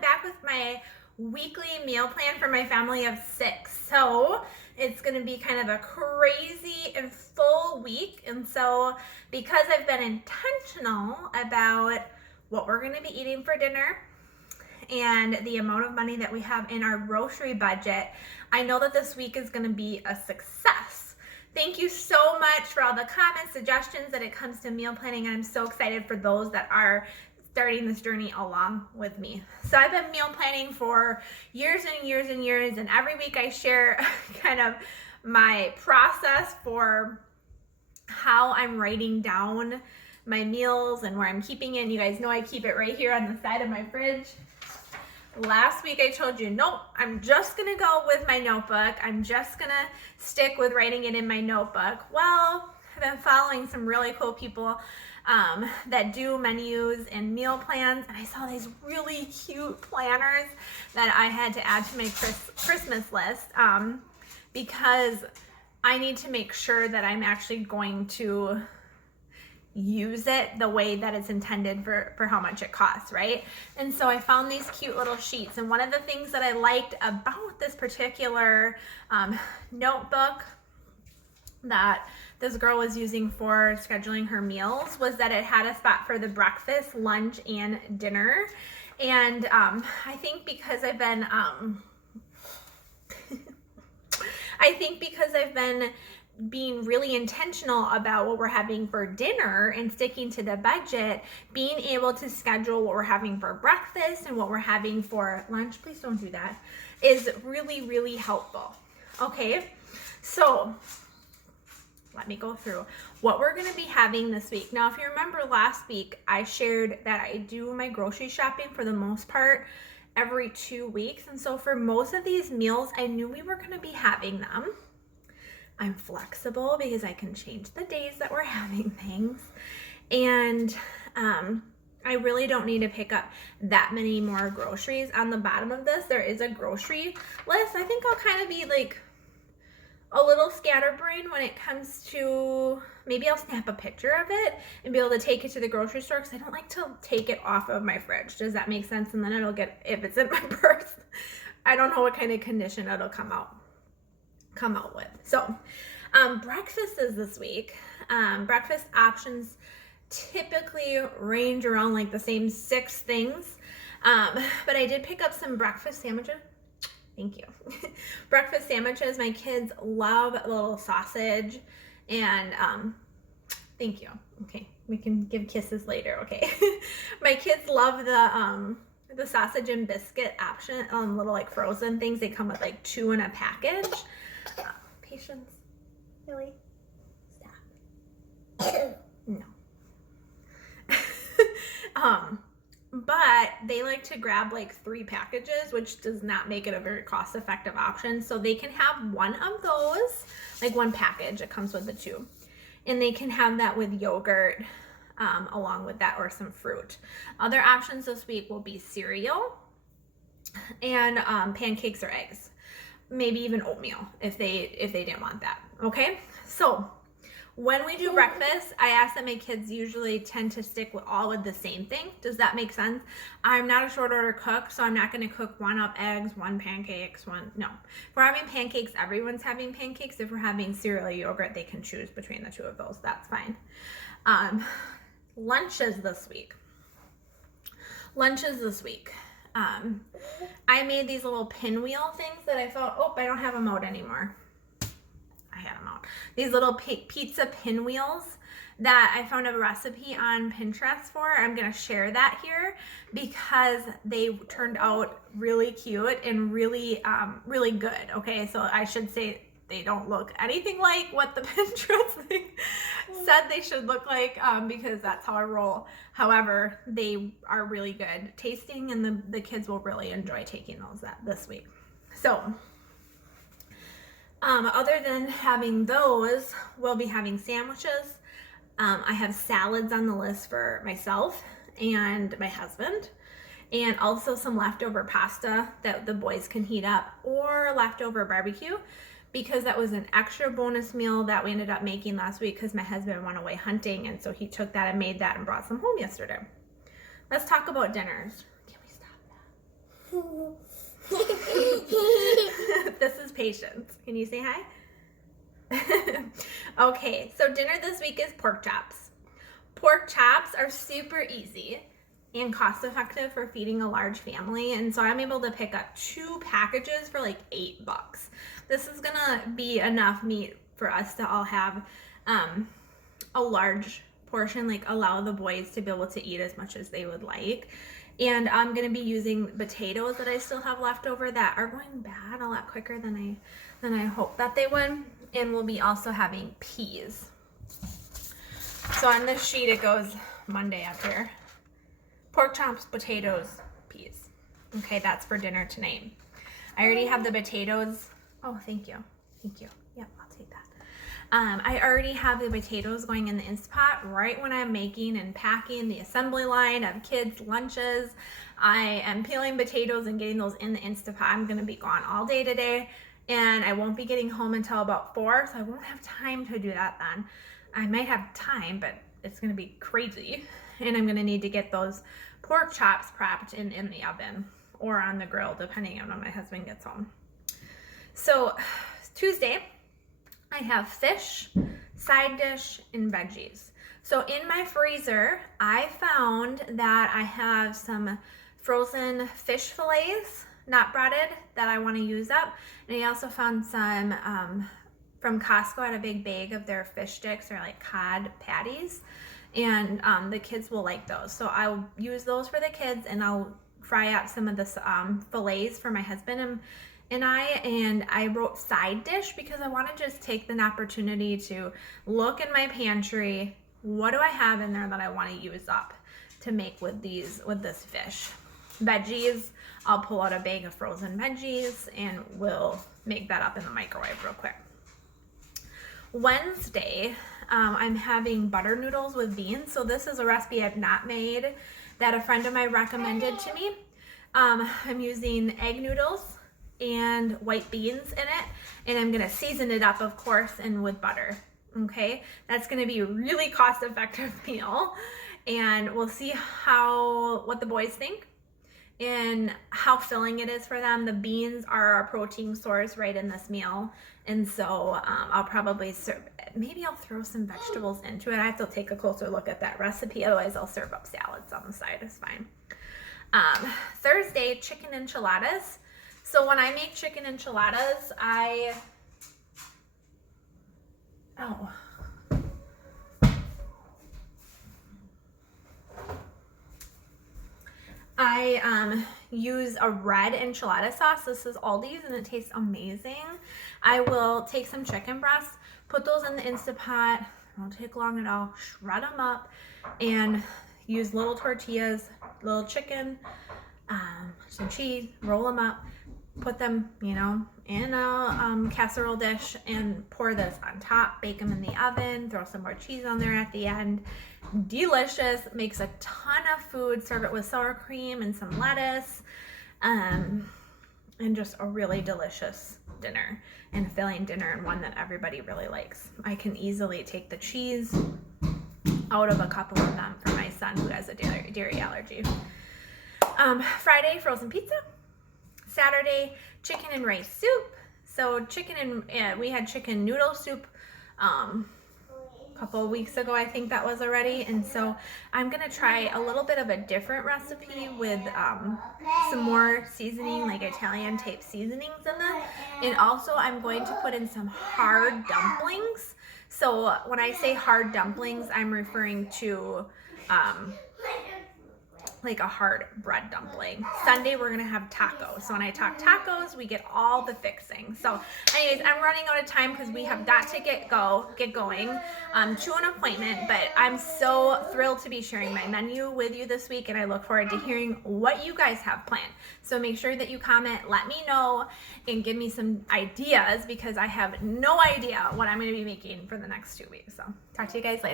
I'm back with my weekly meal plan for my family of 6. So it's going to be kind of a crazy and full week. And so because I've been intentional about what we're going to be eating for dinner and the amount of money that we have in our grocery budget, I know that this week is going to be a success. Thank you so much for all the comments, suggestions that it comes to meal planning, and I'm so excited for those that are starting this journey along with me. So I've been meal planning for years and years and years, and every week I share kind of my process for how I'm writing down my meals and where I'm keeping it. And you guys know I keep it right here on the side of my fridge. Last week I told you, nope, I'm just gonna go with my notebook. I'm just gonna stick with writing it in my notebook. Well, I've been following some really cool people that do menus and meal plans, and I saw these really cute planners that I had to add to my Christmas list because I need to make sure that I'm actually going to use it the way that it's intended for how much it costs, right? And so I found these cute little sheets, and one of the things that I liked about this particular notebook that this girl was using for scheduling her meals was that it had a spot for the breakfast, lunch, and dinner. And I think because I've been being really intentional about what we're having for dinner and sticking to the budget, being able to schedule what we're having for breakfast and what we're having for lunch, please don't do that, is really, really helpful. Okay, so let me go through what we're going to be having this week. Now, if you remember last week, I shared that I do my grocery shopping for the most part every 2 weeks. And so for most of these meals, I knew we were going to be having them. I'm flexible because I can change the days that we're having things. And I really don't need to pick up that many more groceries. On the bottom of this, there is a grocery list. I think I'll kind of be like a little scatterbrained when it comes to, maybe I'll snap a picture of it and be able to take it to the grocery store because I don't like to take it off of my fridge. Does that make sense? And then it'll get, if it's in my purse, I don't know what kind of condition it'll come out with. So breakfast is this week. Breakfast options typically range around like the same 6 things. But I did pick up some breakfast sandwiches. Thank you. Breakfast sandwiches. My kids love a little sausage, and thank you. Okay, we can give kisses later. Okay. My kids love the sausage and biscuit option, little like frozen things. They come with like 2 in a package. Patience. Really? Stop. No. But they like to grab like 3 packages, which does not make it a very cost-effective option. So they can have one of those, like 1 package. It comes with the 2. And they can have that with yogurt along with that, or some fruit. Other options this week will be cereal and pancakes or eggs. Maybe even oatmeal if they didn't want that. Okay, so when we do breakfast, I ask that my kids usually tend to stick with the same thing. Does that make sense? I'm not a short order cook, so I'm not going to cook 1 up eggs, 1 pancakes, no. If we're having pancakes, everyone's having pancakes. If we're having cereal or yogurt, they can choose between the 2 of those. That's fine. Lunches this week. I made these little pinwheel things that I thought, oh, I don't have them out anymore. I had them out. These little pizza pinwheels that I found a recipe on Pinterest for. I'm going to share that here because they turned out really cute and really, really good. Okay, so I should say they don't look anything like what the Pinterest thing said they should look like because that's how I roll. However, they are really good tasting, and the kids will really enjoy taking those this week. So other than having those, we'll be having sandwiches. I have salads on the list for myself and my husband, and also some leftover pasta that the boys can heat up, or leftover barbecue, because that was an extra bonus meal that we ended up making last week because my husband went away hunting, and so he took that and made that and brought some home yesterday. Let's talk about dinners. Can we stop This is Patience. Can you say hi? Okay, so dinner this week is pork chops. Pork chops are super easy and cost effective for feeding a large family, and so I'm able to pick up 2 packages for like $8. This is gonna be enough meat for us to all have a large portion, like allow the boys to be able to eat as much as they would like. And I'm gonna be using potatoes that I still have left over that are going bad a lot quicker than I hoped that they would. And we'll be also having peas. So on this sheet it goes Monday up here. Pork chops, potatoes, peas. Okay, that's for dinner tonight. I already have the potatoes. Oh, thank you. Thank you. Yep, I'll take that. I already have the potatoes going in the Instapot right when I'm making and packing the assembly line of kids' lunches. I am peeling potatoes and getting those in the Instapot. I'm gonna be gone all day today, and I won't be getting home until about 4, so I won't have time to do that then. I might have time, but it's gonna be crazy. And I'm gonna need to get those pork chops prepped in the oven or on the grill, depending on when my husband gets home. So Tuesday, I have fish, side dish, and veggies. So in my freezer, I found that I have some frozen fish fillets, not breaded, that I want to use up. And I also found some from Costco. I had a big bag of their fish sticks, or like cod patties. And the kids will like those. So I'll use those for the kids, and I'll fry up some of the fillets for my husband and I wrote side dish because I want to just take an opportunity to look in my pantry. What do I have in there that I want to use up to make with this fish? Veggies, I'll pull out a bag of frozen veggies and we'll make that up in the microwave real quick. Wednesday, I'm having butter noodles with beans. So this is a recipe I've not made that a friend of mine recommended to me. I'm using egg noodles and white beans in it, and I'm gonna season it up, of course, and with butter. Okay, that's gonna be a really cost-effective meal, and we'll see what the boys think and how filling it is for them. The beans are our protein source right in this meal, and so I'll probably maybe I'll throw some vegetables into it. I have to take a closer look at that recipe, otherwise I'll serve up salads on the side. It's fine. Thursday, chicken enchiladas. So when I make chicken enchiladas, I use a red enchilada sauce. This is Aldi's and it tastes amazing. I will take some chicken breasts, put those in the Instapot. It won't take long at all. Shred them up and use little tortillas, little chicken, some cheese, roll them up. Put them, in a casserole dish and pour this on top, bake them in the oven, throw some more cheese on there at the end. Delicious, makes a ton of food. Serve it with sour cream and some lettuce, and just a really delicious dinner and filling dinner, and one that everybody really likes. I can easily take the cheese out of a couple of them for my son who has a dairy allergy. Friday, frozen pizza. Saturday, chicken and rice soup. So we had chicken noodle soup a couple of weeks ago, I think that was already. And so I'm gonna try a little bit of a different recipe with some more seasoning, like Italian type seasonings in them. And also I'm going to put in some hard dumplings. So when I say hard dumplings, I'm referring to like a hard bread dumpling. Sunday we're gonna have tacos. So when I talk tacos, we get all the fixings. So anyways, I'm running out of time because we have got to get going to an appointment, but I'm so thrilled to be sharing my menu with you this week, and I look forward to hearing what you guys have planned. So make sure that you comment, let me know, and give me some ideas because I have no idea what I'm gonna be making for the next 2 weeks. So talk to you guys later.